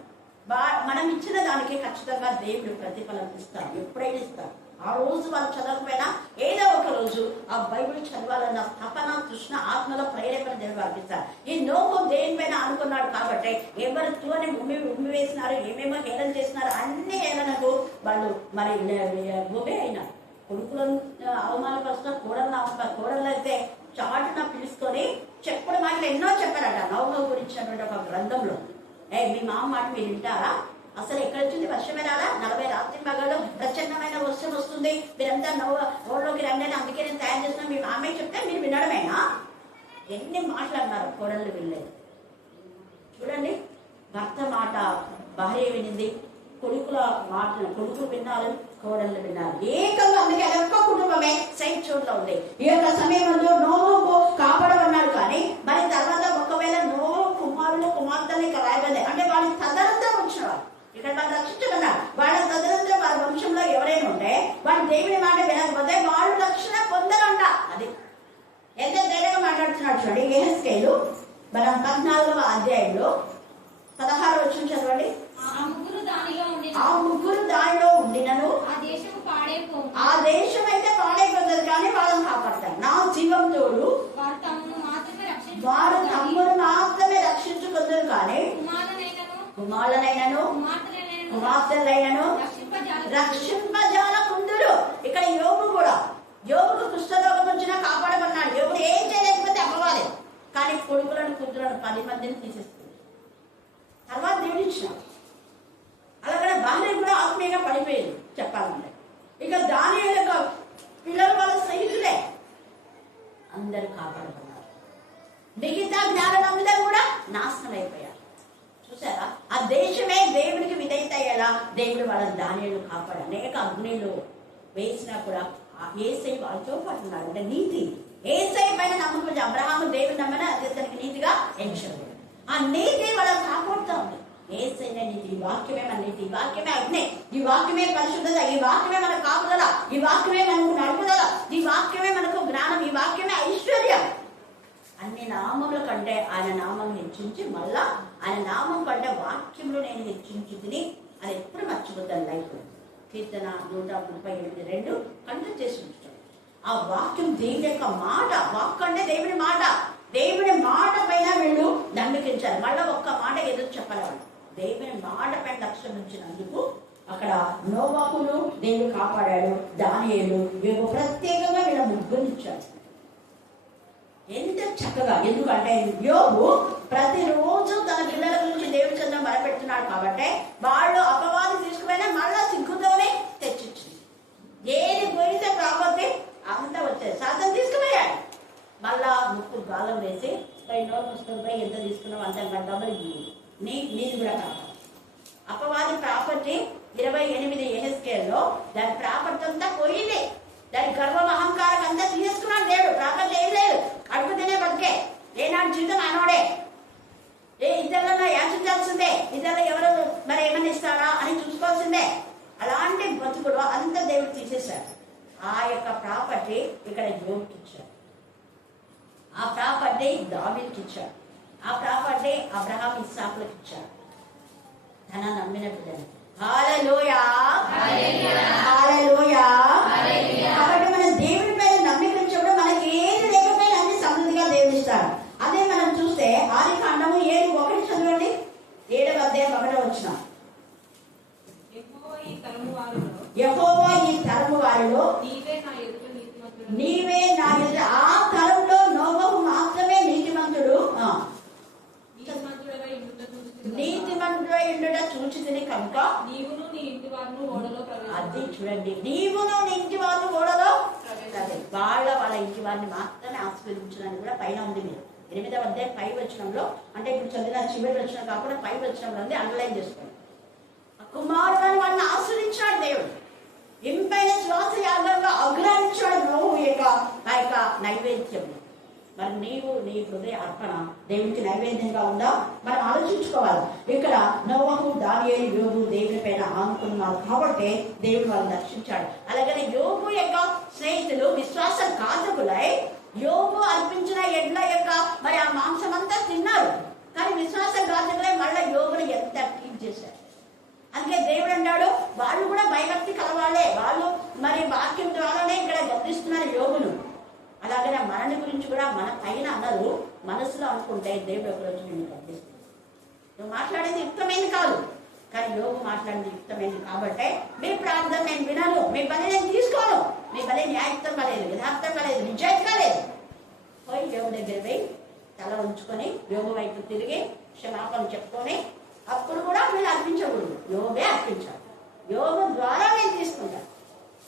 మనం ఇచ్చిన దానికి ఖచ్చితంగా దేవుడు ప్రతిఫలం ఇస్తాడు, ఎప్పుడైనా ఇస్తాడు. ఆ రోజు వాళ్ళు చదవకపోయినా ఏదో ఒక రోజు ఆ బైబిల్ చదవాలన్న తపన కృష్ణ ఆత్మలో ప్రేరేపణ దేవుడు అర్పిస్తారు. ఈ నోహు దేనిపైన అనుకున్నాడు కాబట్టి ఎవరితోనే ఉమ్మి వేసినారు, ఏమేమో హేళన చేసినారు, అన్ని హేళనకు వాళ్ళు మరి భూమి అయినారు. కొడుకులను అవమానపరుస్తున్న కోడళ్ళు అయితే చాటున పిలుచుకొని చెప్పుడు మాటలు ఎన్నో చెప్పారట నోహు గురించినటువంటి ఒక గ్రంథంలో. మీ మామ మాట మీరు వింటారా? అసలు ఎక్కడ వచ్చింది వర్షమే రాలా? 40 రాత్రి పగలు ప్రచండమైన వర్షం వస్తుంది, మీరంతా ఓళ్ళలోకి రండి, అందుకే నేను తయారు చేసిన మీ మామే చెప్తే మీరు వినడమేనా? ఎన్ని మాట్లాడినారు, కోడళ్ళు వినలేదు. చూడండి, భర్త మాట భార్య వినింది, కొడుకుల మాట కొడుకులు విన్నారు, కోడళ్ళు విన్నారు. ఏకంగా అందుకే ఒక్క కుటుంబమే సైట్ చోట్ల ఉంది. ఈ యొక్క సమయంలో నోహు కాపాడమన్నాడు. కానీ మరి తర్వాత ఒకవేళ నోహు కుమారులు కుమార్తెలు రాయబడ్డాయి అంటే వాళ్ళు తదనంతరం వచ్చినవారు. ఇక్కడ వాళ్ళు రక్షించమన్నారు. వాళ్ళ తదనంతరం వాళ్ళ వంశంలో ఎవరైనా ఉంటే వాళ్ళు దేవుని మాట వినకపోతే వాళ్ళు రక్షణ పొందరంట. అది ఎంత ధైర్యంగా మాట్లాడు అధ్యాయంలో 16 వచ్చిన చదవండి. ఆ ముగ్గురు దానిలో ఉండినను ఆ దేశం అయితే పాడైపోతుంది, కానీ వాళ్ళని కాపాడతారు. నా జీవం తోడు వారు తమ్మును మాత్రమే రక్షించుకుందరు, కానీ కుమారులనైనను కుమార్తెలైనను రక్షింపజాలకుందురు. ఇక్కడ యోబుకు కుష్ఠరోగం వచ్చినా కాపాడమన్నాడు. యోబుడు ఏం చేయలేకపోతే అమ్మవాలి, కానీ కొడుకులను కూతురులను 10 మందిని తీసేస్తుంది. తర్వాత దేవుడు ఇచ్చినాడు. అలాగే భార్య కూడా ఆత్మీయంగా పడిపోయింది చెప్పాలంటే. ఇక దానియేలు యొక్క పిల్లలు వాళ్ళ స్నేహితులే అందరూ కాపాడబడ్డారు. మిగతా జ్ఞానులందరూ కూడా నాశనం అయిపోయారు. చూసారా, ఆ దేశమే దేవుడికి విధేయత అయ్యేలా దేవుడు వాళ్ళ దానియేలు కాపాడు. అనేక అగ్నిలో వేసినా కూడా యేసయ్య వాళ్ళతో పాటు ఉన్నాడు. అంటే నీతి, యేసయ్య పైన నమ్మకం. అబ్రహాము దేవుడు నమ్మని అది అతనికి నీతిగా ఎంచాడు. ఆ నీతి వాళ్ళని కాపాడుతూ ఉంది. యేసయ్య నీతి, ఈ వాక్యమే మన నీతి, ఈ వాక్యమే అగ్ని, ఈ వాక్యమే పరిశుద్ధత, ఈ వాక్యమే మన కాపుదల, ఈ వాక్యమే మనకు నడుపుదల, ఈ వాక్యమే మనకు జ్ఞానం, ఈ వాక్యమే ఐశ్వర్యం. అన్ని నామముల కంటే ఆయన నామం హెచ్చించి, మళ్ళా ఆయన నామం కంటే వాక్యంలో నేను హెచ్చించి తిని అది ఎప్పుడు మర్చిపోతాను. లైఫ్ కీర్తన 138:2 కంటే చేసి ఉంచుతాడు. ఆ వాక్యం దేవుని యొక్క మాట. వాక్ అంటే దేవుని మాట. దేవుని మాట పైన వీళ్ళు నమ్మకించారు. మళ్ళా ఒక్క మాట ఎదురు చెప్పలేవాడు. దేవుని మాట పైన లక్ష్యం ఉంచినందుకు అక్కడ నోవాహును దేవుడు కాపాడాడు. దానియేలు ప్రత్యేకంగా వీళ్ళ ముగ్గురిని ఇచ్చాడు. ఎంత చక్కగా, ఎందుకంటే యోబు ప్రతిరోజు తన పిల్లల గురించి దేవుడి చెంత మొరపెడుతున్నాడు కాబట్టి వాళ్ళు అపవాది తీసుకుపోయినా మళ్ళా సిగ్గుతోనే తెచ్చిచ్చింది. ఏది పోయితే ప్రాపత్తి అంతా వచ్చేది. శాతం తీసుకుపోయాడు. మళ్ళా ముక్కు గాలం వేసి నోరు పుస్తకంపై ఎంత తీసుకున్నావు అంత డబ్బులు నీది కూడా కావాలి. అపవాది ప్రాపర్టీ 28 యెహెజ్కేలులో దాని ప్రాపర్టీ అంతా పోయింది. దాని గర్వం అహంకారం అంతా తీసుకున్నాడు దేవుడు. ప్రాపర్టీ ఏం లేదు, అడుగు తినే బతికే. ఏనాడు జీవితం అనోడే. ఇతరులను యాచించాల్సిందే, ఇతరులు ఎవరు మరి ఏమన్నా ఇస్తారా అని చూసుకోవాల్సిందే. అలాంటి బతుకుడు అంతా దేవుడు తీసేశాడు. ఆ యొక్క ప్రాపర్టీ ఇక్కడ యోబుకి ఇచ్చాడు. ఆ ప్రాపర్టీ దావీదుకి ఇచ్చాడు. ఆ ప్రాపర్టీ అబ్రహాం ఇస్సాకులకు ఇచ్చాడు. తన నమ్మిన బిడ్డలు. హల్లెలూయా, హల్లెలూయా. కాబట్టి మనం దేవుడి పైన నమ్మికించినప్పుడు మనకి ఏది లేకపోయినా అన్ని సమృద్ధిగా దేవుడు ఇస్తాడు. అదే మనం చూస్తే ఆదికాండము 7:1 చదవండి. 7వ అధ్యాయం 1వ వచనం. యెహోవా ఈ తరము వారిలో నీవే నా ఎదుట. ఆ తరంలో నోవహు మాత్రమే నీతిమంతుడు. నీతిమంతుడై ఉండుట చూచితిని కనుక నీవును నీ ఇంటి వారు ఓడలో అది చూడండి. నీవును నీ ఇంటి వారు ఓడలో వాళ్ళ ఇంటి వారిని మాత్రమే ఆశీర్వదించడానికి కూడా పైన ఉంది. మీరు 8వ అధ్యాయం 5వ వచనంలో, అంటే ఇప్పుడు చదివిన చివరి వచనం కాకుండా 5వ వచనంలో ఉంది. అండర్లైన్ చేసుకోండి. కుమారులను వాళ్ళని ఆశ్రయించాడు దేవుడు. ఇంపైన శ్వాస యాగంగా అగ్రానించాడు నోహు యొక్క ఆ యొక్క నైవేద్యం. మరి నీవు నీ హృదయ అర్పణ దేవునికి నైవేద్యంగా ఉందా మనం ఆలోచించుకోవాలి. ఇక్కడ నోవహు, దానియేలు, యోబు దేవుని పైన ఆనుకున్నారు కాబట్టి దేవుడు వాళ్ళని రక్షించాడు. అలాగనే యోబు యొక్క స్నేహితులు విశ్వాసం ఘాతకులై యోబు అర్పించిన ఎడ్ల యొక్క మరి ఆ మాంసం అంతా తిన్నారు. కానీ విశ్వాసం ఘాతకులై మళ్ళీ యోబుని ఎంత ట్రీట్ చేశారు. అందుకే దేవుడు అన్నాడు వాళ్ళు కూడా భయభక్తి కలవాలే. వాళ్ళు మరి వాక్యం ద్వారానే ఇక్కడ గమనిస్తున్నారు యోబును. అలాగే మనని గురించి కూడా మన పైన అన్నారు. మనసులో అనుకుంటే దేవుడు ఒకరోజు నిన్ను గమనిస్తుంది. నువ్వు మాట్లాడేది యుక్తమైంది కాదు, కానీ యోబు మాట్లాడేది యుక్తమైంది. కాబట్టి మీ ప్రార్థన నేను వినను, మీ పని నేను తీసుకోను, మీ పని న్యాయయుక్తం కాలేదు, యథార్థం కాలేదు, నిజాయితీ కాలేదు. పోయి యోబు దగ్గర పోయి తల ఉంచుకొని యోబు వైపు తిరిగి క్షమాపణ చెప్పుకొని అప్పుడు కూడా వీళ్ళు అర్పించకూడదు. యోబే అర్పించాలి. యోబు ద్వారా నేను తీసుకుంటాను.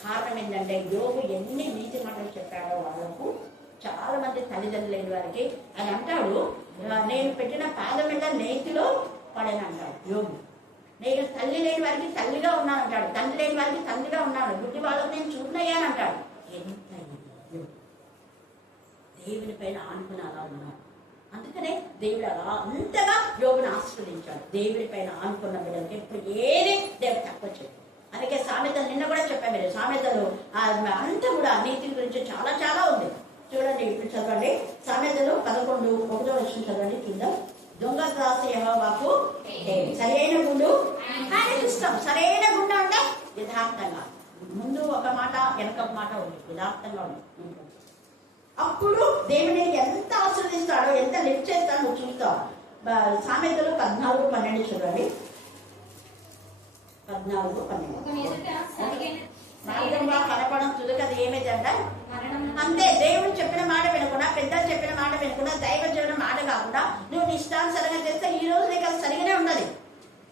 కారణం ఏంటంటే యోబు ఎన్ని నీతి మాటలు చెప్పాడో వాళ్ళకు. చాలా మంది తల్లిదండ్రులు లేని వారికి ఆయన అంటాడు, నేను పెట్టిన పాదం మీద నేతిలో పడని అంటాడు యోబు. నేను తల్లి లేని వారికి తల్లిగా ఉన్నాను అంటాడు. తండ్రి లేని వారికి తండ్రిగా ఉన్నాను. గుడ్డి వాళ్ళకు నేను చూడనయ్యాను అంటాడు. ఎంత దేవుని పైన ఆనుకుని అలా ఉన్నాడు. అందుకనే దేవుడు అలా అంతగా యోబుని ఆశీర్వదించాడు. దేవుడి పైన ఆనుకున్న బిడ్డలకి ఇప్పుడు ఏది దేవుడు తక్కువ చేయదు. అందుకే సామెతలు నిన్న కూడా చెప్పాను. మీరు సామెతలు అంతా కూడా నీతి గురించి చాలా చాలా ఉంది. చూడండి ఇప్పుడు చదవండి. సామెతలు 11:1 చదవండి చూద్దాం. దొంగ త్రాసు యెహోవాకు హేయం. సరైన గుండు ఆయనకి ఇష్టం. సరైన గుండు అంటే యథార్థంగా, ముందు ఒక మాట వెనక ఒక మాట ఉంది, యథార్థంగా ఉంది. అప్పుడు దేవుని ఎంత ఆశీర్వదిస్తాడో, ఎంత లిఫ్ట్ చేస్తాడో నువ్వు చూస్తావు. సామెతలు 14:12 చూడండి. 14:12. ఒక మీదట సరిగైన మార్గంగా కనపడం తుదక అది ఏమైందంట? మరణం. అంతే. దేవుడు చెప్పిన మాట వినకుండా, పెద్దలు చెప్పిన మాట వినకుండా, దైవజనుల మాట కాకుండా నువ్వు నీ ఇష్టానుసరంగా చేస్తే ఈ రోజు నీకు అది సరిగానే ఉన్నది,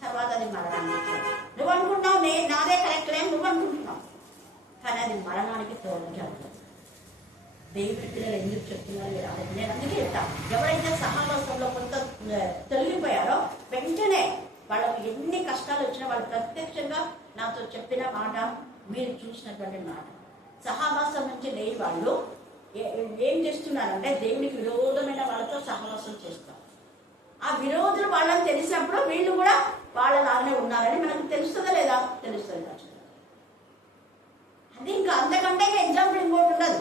తర్వాత అది మరణానికి. నువ్వు అనుకుంటున్నావు నాదే కరెక్ట్ లేని నువ్వు అనుకుంటున్నావు, కానీ అది మరణానికి తోడు. దేవుడి పిల్లలు ఎందుకు చెప్తున్నారు నేను అందుకే చెప్తా. ఎవరైతే సహవాసంలో కొంత తొలగిపోయారో వెంటనే వాళ్ళకి ఎన్ని కష్టాలు వచ్చినా వాళ్ళు ప్రత్యక్షంగా నాతో చెప్పిన మాట, మీరు చూసినటువంటి మాట, సహవాసం నుంచి లేని వాళ్ళు ఏం చేస్తున్నారంటే దేవునికి విరోధమైన వాళ్ళతో సహవాసం చేస్తారు. ఆ విరోధులు వాళ్ళని తెలిసినప్పుడు వీళ్ళు కూడా వాళ్ళలాగానే ఉన్నారని మనకు తెలుస్తుందా లేదా? తెలుస్తుంది. అది ఇంకా అంతకంటే ఎగ్జాంపుల్ ఇంకోటి ఉండదు.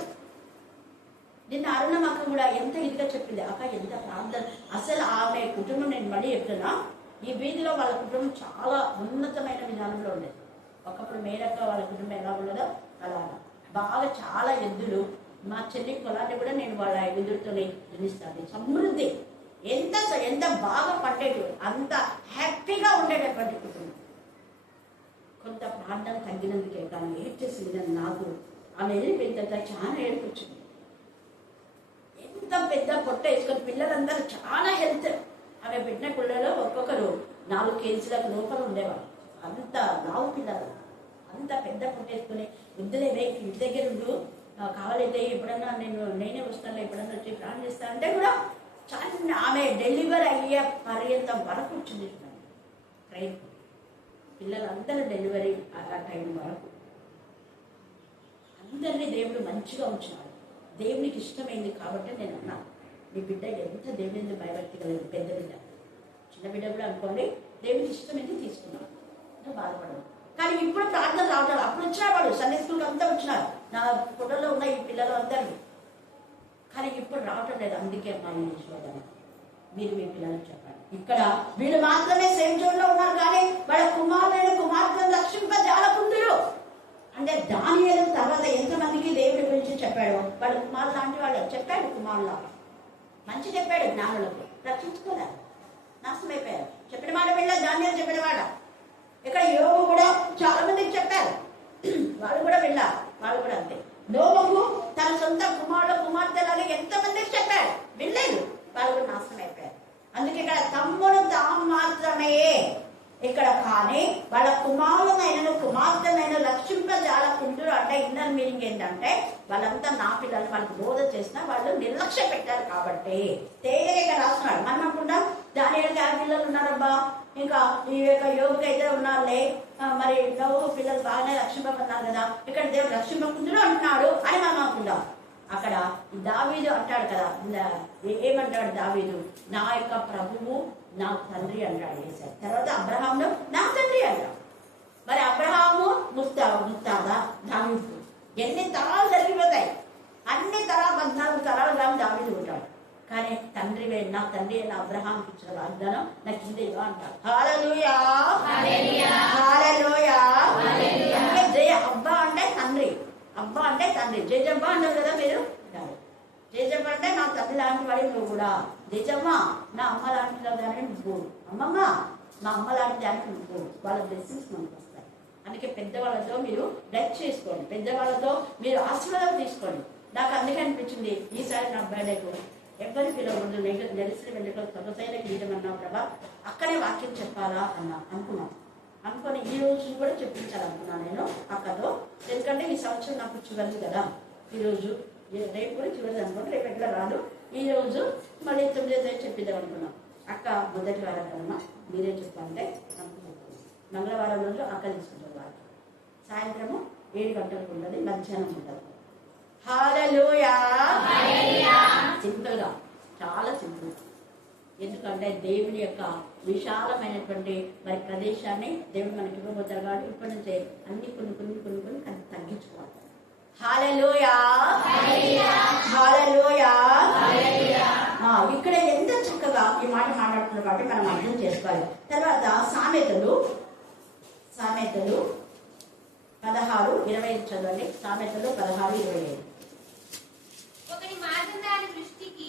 నిన్న అరుణం అక్క కూడా ఎంత ఇదిగా చెప్పింది. అక్క ఎంత ప్రార్థన, అసలు ఆమె కుటుంబం, నేను మళ్ళీ చెప్తున్నా, ఈ వీధిలో వాళ్ళ కుటుంబం చాలా ఉన్నతమైన విధానంలో ఉండేది. ఒకప్పుడు మేరక్క వాళ్ళ కుటుంబం ఎలా ఉండదో అలా బాగా చాలా ఎద్దులు. మా చెల్లి పొలాన్ని కూడా నేను వాళ్ళ ఎద్దులతోనే దున్నిస్తాను. సమృద్ధి, ఎంత ఎంత బాగా పట్టేటు, అంత హ్యాపీగా ఉండేటటువంటి కుటుంబం. కొంత ప్రార్థన తగ్గినందుకే కానీ ఏడ్చేసింది నాకు. ఆమె వెళ్ళిపోయిన తర్వాత చాలా ఏడుకొచ్చింది. ఎంత పెద్ద పొట్ట వేసుకొని పిల్లలందరూ చాలా హెల్త్. ఆమె పెట్టిన పిల్లలు ఒక్కొక్కరు 4 కేజీలకు లోపల ఉండేవాళ్ళు. అంత లావు పిల్లలు, అంత పెద్ద పొట్ట వేసుకొని వద్దులేవే ఇంటి దగ్గర ఉండు, కావాలైతే ఎప్పుడన్నా నేనే వస్తాను, ఎప్పుడన్నా వచ్చి ప్రాణం చేస్తాను అంటే కూడా చాలా. ఆమె డెలివరీ అయ్యే పర్యంతం వరకు వచ్చింది ట్రైన్. పిల్లలందరూ డెలివరీ ఆ టైం వరకు అందరినీ దేవుడు మంచిగా ఉంచినాడు. దేవునికి ఇష్టమైంది కాబట్టి నేను అన్నాను, మీ బిడ్డ ఎంత దేవుని భయభక్తి కలిగింది. పెద్ద బిడ్డ, చిన్న బిడ్డ కూడా అనుకోండి, దేవునికి ఇష్టమైంది తీసుకున్నాను, బాధపడదు. కానీ ఇప్పుడు ప్రార్థన రావట్లేదు. అప్పుడు వచ్చినాడు సండే స్కూల్కి అంతా వచ్చినారు, నా ఫోటోలో ఉన్న ఈ పిల్లలు అందరూ, కానీ ఇప్పుడు రావటం లేదు. అందుకే అమ్మాయి యశోదని మీరు మీ పిల్లలకు చెప్పండి. ఇక్కడ వీళ్ళు మాత్రమే సేమ్ జోన్లో ఉన్నారు, కానీ వాళ్ళ కుమార్తెను రక్షింపజాలకుంటున్నారు. అంటే దానియేలు తర్వాత ఎంతమందికి దేవుడి గురించి చెప్పాడు. వాళ్ళ కుమారు లాంటి వాళ్ళు చెప్పాడు, కుమారులా మంచి చెప్పాడు, జ్ఞానులకు రక్షించుకోలేదు, నాశనం అయిపోయారు. చెప్పిన మాట వెళ్ళా దానియేలు చెప్పిన మాట. ఇక్కడ యోగు కూడా చాలా మందికి చెప్పారు, వాళ్ళు కూడా వెళ్ళారు, వాళ్ళు కూడా అంతే. నోబహు తన సొంత కుమార్తెలాగా ఎంతమందికి చెప్పాడు, వెళ్ళలేదు, వాళ్ళు కూడా నాశనం అయిపోయారు. అందుకే ఇక్కడ తమ్ముడు తాము మాత్రమే ఇక్కడ, కానీ వాళ్ళ కుమార్తెనైనా రక్షింపజాలకుంటారు. అంటే ఇన్నర్ మీనింగ్ ఏంటంటే వాళ్ళంతా నా పిల్లలు, వాళ్ళకి బోధ చేసినా వాళ్ళు నిర్లక్ష్య పెట్టారు కాబట్టి తేలిగా రాస్తున్నాడు. మనం అనుకుంటాం దానియేలుకి 6 పిల్లలు ఉన్నారబ్బా, ఇంకా ఈ యొక్క యోగుకి అయితే ఉన్నారులే, మరి నవ్వు పిల్లలు బాగానే రక్షింపబడినారు కదా, ఇక్కడ దేవుడు రక్షింపకుంటున్నాడు అంటున్నాడు అని మనం అనుకుంటాం. అక్కడ దావీదు అంటాడు కదా, ఏమంటాడు దావీదు, నా యొక్క ప్రభువు నా తండ్రి అంటాడు వేశాడు. తర్వాత అబ్రహామును నా తండ్రి అంటాడు. మరి అబ్రహాము ముస్తాదా దావీదు ఎన్ని తరాలు జరిగిపోతాయి, అన్ని తరాలు 14 తరాలు కానీ దావీదు ఉంటాడు. కానీ తండ్రి నా తండ్రి అయిన అబ్రహాంకి ఇచ్చిన వాగ్దానం నాకు ఇదేగా అంటాడు. హల్లెలూయా, హల్లెలూయా. అంటే జయ అబ్బా అంటే తండ్రి, అబ్బా అంటే తండ్రి. జయజబ్బ అన్నారు కదా మీరు, జయజబ్బ అంటే నా తండ్రి లాంటి వాడి నువ్వు కూడా, జయజమ్మ నా అమ్మ లాంటి దాన్ని నువ్వు, అమ్మమ్మ మా అమ్మ లాంటి దాన్ని నువ్వు. వాళ్ళ బ్లెస్సింగ్స్ మనకు వస్తాయి. అందుకే పెద్దవాళ్ళతో మీరు డచ్ చేసుకోండి, పెద్దవాళ్ళతో మీరు ఆశీర్వాదం తీసుకోండి. నాకు అందుకే అనిపించింది ఈసారి నా బర్త్డేకు ఎవరి పిల్లలు నెలసిన వెంటనే సొగసైన గీతం అన్నా ప్రభా, అక్కడే వాక్యం చెప్పాలా అనుకుని ఈ రోజు కూడా చెప్పించాలనుకున్నాను నేను అక్కతో. ఎందుకంటే ఈ సంవత్సరం నాకు చివరిది కదా, ఈరోజు రేపు కూడా చివరిది అనుకోండి, రేపు ఎట్లా రాదు, ఈ రోజు మళ్ళీ 9వ తేదీ చెప్పిద్దాం అనుకున్నాం. అక్క మొదటి వారం కన్నా మీరే చెప్పాలంటే మంగళవారం రోజు అక్క తీసుకుంటారు వారికి. సాయంత్రము 7 గంటలకు ఉంటుంది, మధ్యాహ్నం ఉంటుంది. హల్లెలూయా. సింపుల్ గా, చాలా సింపుల్. ఎందుకంటే దేవుని యొక్క విశాలమైనటువంటి మరి ప్రదేశాన్ని దేవుడు మనకి ఇవ్వబోతారు కాబట్టి ఇప్పటి నుంచే అన్ని కొన్ని తగ్గించుకోవాలి. హల్లెలూయా, హల్లెలూయా. ఇక్కడ ఎంత చక్కగా ఈ మాట మాట్లాడుతున్నారు కాబట్టి మనం అర్థం చేసుకోవాలి. తర్వాత సామెతలు 16:25 చదవండి. సామెతలు 16:25. ఒకని మార్గం దాని దృష్టికి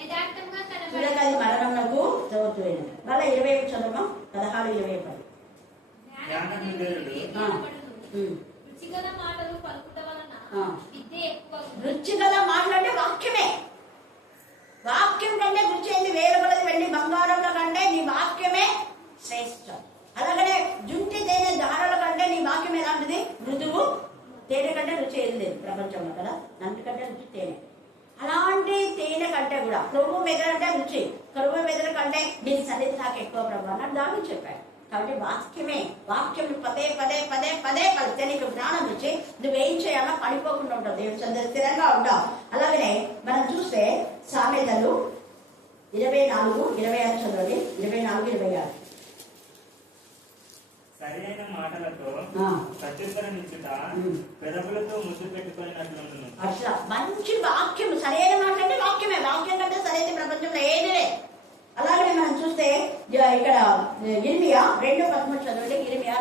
యథార్థంగా చూడగా అది మరణమునకు చదువుతున్నది. మళ్ళీ 21 చదవమా. 16:20. రుచిగల మాటలు పలుకుట వలన విద్య ఎక్కువ. రుచిగల మాటలు అంటే వాక్యమే. వాక్యం కంటే రుచి ఏంది? వేరొకటి వెండి బంగారంల కంటే నీ వాక్యమే శ్రేష్టం. అలాగనే జుంటి తేనె దారాల కంటే నీ వాక్యం ఎలాంటిది? మృదువు. తేనె కంటే రుచి ఏది లేదు ప్రపంచంలో కదా. నంటి కంటే రుచి తేనె. అలాంటి తేనె కంటే కూడా కరువు మెదడు అంటే రుచి. కరువు మెదడు కంటే దీని సన్నిధి నాకు ఎక్కువ ప్రభావం అని దాన్ని చెప్పాడు. కాబట్టి వాక్యం పదే కలిస్తే నీకు జ్ఞానం వచ్చి నువ్వేం చేయాలో పడిపోకుండా ఉంటావు. దేవుని సన్నిధిలో స్థిరంగా ఉంటావు. అలాగనే మనం చూస్తే సామెతలు 24:26 చదవండి. 24:26. సరైన మాటలతో ప్రత్యుత్తరం ఇచ్చుట పెదవులతో ముద్దు పెట్టుకున్నట్లుండును. అట్లా మంచి వాక్యం. సరైన మాట అంటే వాక్యమే. వాక్యం కంటే సరైన ప్రపంచంలో ఏది లేదు. అలాగే మనం చూస్తే ఇక్కడ ఇర్మియా 2:13 చదవండి. ఇర్మియా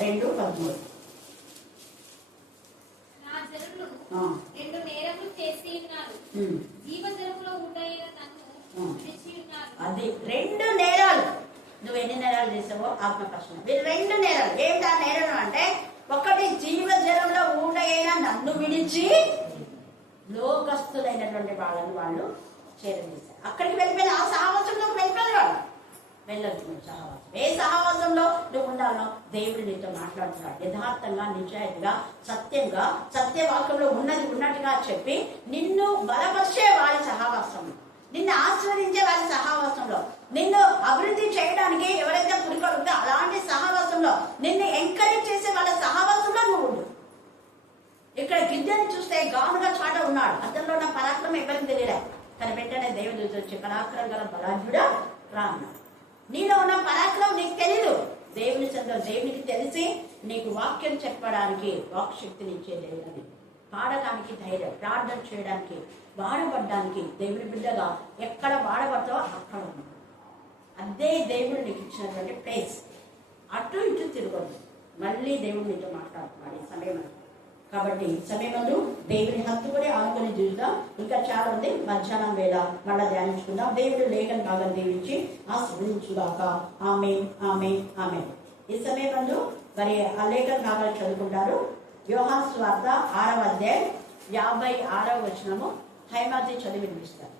2:13. నా జనులు రెండు నేరములు చేసి ఉన్నారు. జీవజలములో ఉండైన నన్ను విడిచి ఉన్నారు. అది 2 నేరాలు. నువ్వు ఎన్ని నేరాలు చేసావో ఆత్మకష్టం. వీళ్ళు 2 నేరాలు. ఏమిటి ఆ నేరం అంటే, ఒకటి జీవజలంలో ఊడైన నన్ను విడిచి లోకస్తులైనటువంటి వాళ్ళని వాళ్ళు చేరదీశారు. అక్కడికి వెళ్ళిపోయిన ఆ సహవాసంలోకి వెళ్ళిపోయారు వాళ్ళు. వెళ్ళదు సహవాసం. ఏ సహవాసంలో నువ్వు ఉండాలో దేవుడు నీతో మాట్లాడుతున్నాడు. యథార్థంగా, నిజాయితీగా, సత్యంగా, సత్యవాక్యంలో ఉన్నది ఉన్నట్టుగా చెప్పి నిన్ను బలపరిచే వారి సహవాసంలో, నిన్ను ఆశీర్వదించే వారి సహవాసంలో, నిన్ను అభివృద్ధి చేయడానికి ఎవరైతే పురికొడుతుందో అలాంటి సహవాసంలో, నిన్ను ఎంకరేజ్ చేసే వాళ్ళ సహవాసంలో నువ్వు ఉండు. ఇక్కడ గిద్దెని చూస్తే గానుగా చాట ఉన్నాడు. అతనిలో ఉన్న పరాక్రమం ఎవరికి తెలియలే. కానీ వెంటనే దేవుడు వచ్చి పరాక్రమం గల బలాఢ్యుడా రా అన్నాడు. నీలో ఉన్న పరాక్రమం నీకు తెలీదు. దేవునికి తెలిసి నీకు వాక్యం చెప్పడానికి వాక్శక్తిని ఇచ్చే దేవుని, పాడటానికి ధైర్యం, ప్రార్థన చేయడానికి, వాడబడ్డానికి దేవుని బిడ్డగా ఎక్కడ వాడబడతావో అక్కడ ఉన్నాడు. అదే దేవుడు నీకు ఇచ్చినటువంటి ప్లేస్. అటు ఇటు తిరగదు. మళ్ళీ దేవుడు నీతో మాట్లాడుతున్నాడు ఈ సమయం. కాబట్టి సమయమందు దేవుని హత్తుకుని ఆనుకొని చూద్దాం. ఇంకా చాలా ఉంది. మధ్యాహ్నం వేళ మళ్ళా ధ్యానించుకుందాం. దేవుడు లేఖన భాగం దీవించి ఆశీర్వదించుగాక. ఆమేన్, ఆమేన్, ఆమేన్. ఈ సమయమందు మరి ఆ లేఖన భాగాలు చదువుకుంటారు. యోహాను సువార్త 6వ అధ్యాయం 56వ వచనము హైమాజీ చదివి వినిపిస్తారు.